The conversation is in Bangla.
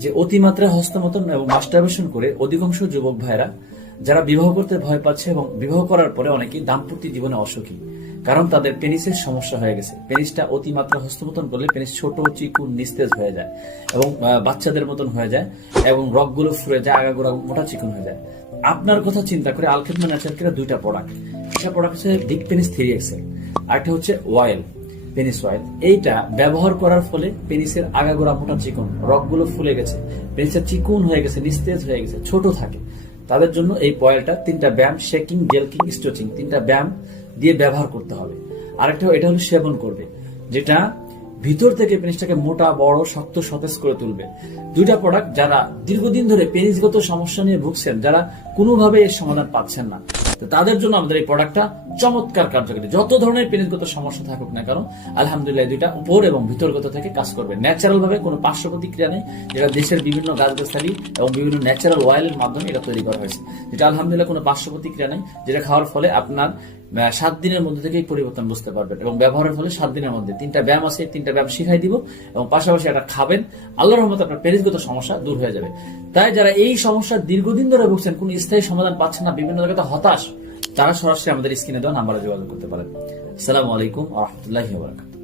যে অতিমাত্রায় হস্তমতন এবং মাস্টারবেশন করে অধিকাংশ যুবক ভাইরা যারা বিবাহ করতে ভয় পাচ্ছে এবং বিবাহ করার পরে অনেকেই দাম্পত্য জীবনে অসুখী, কারণ তাদের পেনিসের সমস্যা হয়ে গেছে। পেনিসটা অতিমাত্রা হস্তমতন করলে পেনিস ছোট, চিকুন, নিস্তেজ হয়ে যায় এবং বাচ্চাদের মতন হয়ে যায় এবং রগগুলো ফুরে যায়, আগাগোড়া মোটা চিকুন হয়ে যায়। আপনার কথা চিন্তা করে আলখেদমা ন্যাচারাল কেয়ার দুইটা প্রোডাক্ট, একটা প্রোডাক্ট হচ্ছে ডিক পেনিস 3XL, আরেকটা হচ্ছে অয়েল, পেনিস অয়েল। এইটা ব্যবহার করার ফলে পেনিসের আগাগোড়া মোটা চিকুন, রগগুলো ফুলে গেছে, পেনিসের চিকুন হয়ে গেছে, নিস্তেজ হয়ে গেছে, ছোট থাকে, তাদের জন্য এই অয়েলটা 3টা ব্যায়াম, শেকিং, জেলকিং, স্ট্রেচিং, 3টা ব্যায়াম দিয়ে ব্যবহার করতে হবে। আরেকটা এটা হলো সেবন করবে, যেটা ভিতর থেকে পেনিসটাকে মোটা, বড়, শক্ত, সতেজ করে তুলবে। দুইটা প্রোডাক্ট যারা দীর্ঘদিন ধরে পেনিসগত সমস্যা নিয়ে ভুগছেন, যারা কোনোভাবে এর সমাধান পাচ্ছেন না, তো তাদের জন্য আমাদের এই প্রোডাক্টটা চমৎকার কার্যকরী। যত ধরনের পেনিসগত সমস্যা থাকুক না কারণ আলহামদুলিল্লাহ দুইটা উপর এবং ভিতরগত থেকে কাজ করবে। ন্যাচারাল ভাবে কোনো পার্শ্ব প্রতিক্রিয়া নেই, যেটা দেশের বিভিন্ন গাছগাছালি এবং বিভিন্ন ন্যাচারাল অয়েলের মাধ্যমে এটা তৈরি করা হয়েছে, যেটা আলহামদুলিল্লাহ কোনো পার্শ্ব প্রতিক্রিয়া নেই, যেটা খাওয়ার ফলে আপনার 7 দিনের মধ্যে থেকেই পরিবর্তন বুঝতে পারবেন। এবং ব্যবহারের ফলে 7 দিনের মধ্যে 3টা ব্যায়াম আছে, 3টা ব্যায়াম শিখাই দিব এবং পাশাপাশি এটা খাবেন, আল্লাহর রহমতে আপনার পেনিসগত সমস্যা দূর হয়ে যাবে। তাই যারা এই সমস্যা দীর্ঘদিন ধরে ভুগছেন, কোনো স্থায়ী সমাধান পাচ্ছেন না, বিভিন্ন জায়গাতে হতাশ, তারা সরাসরি আমাদের স্ক্রিনে দেওয়া নাম্বারে যোগাযোগ করতে পারেন। আসসালামু আলাইকুম ওয়া রাহমাতুল্লাহি ওয়া বারাকাতুহু।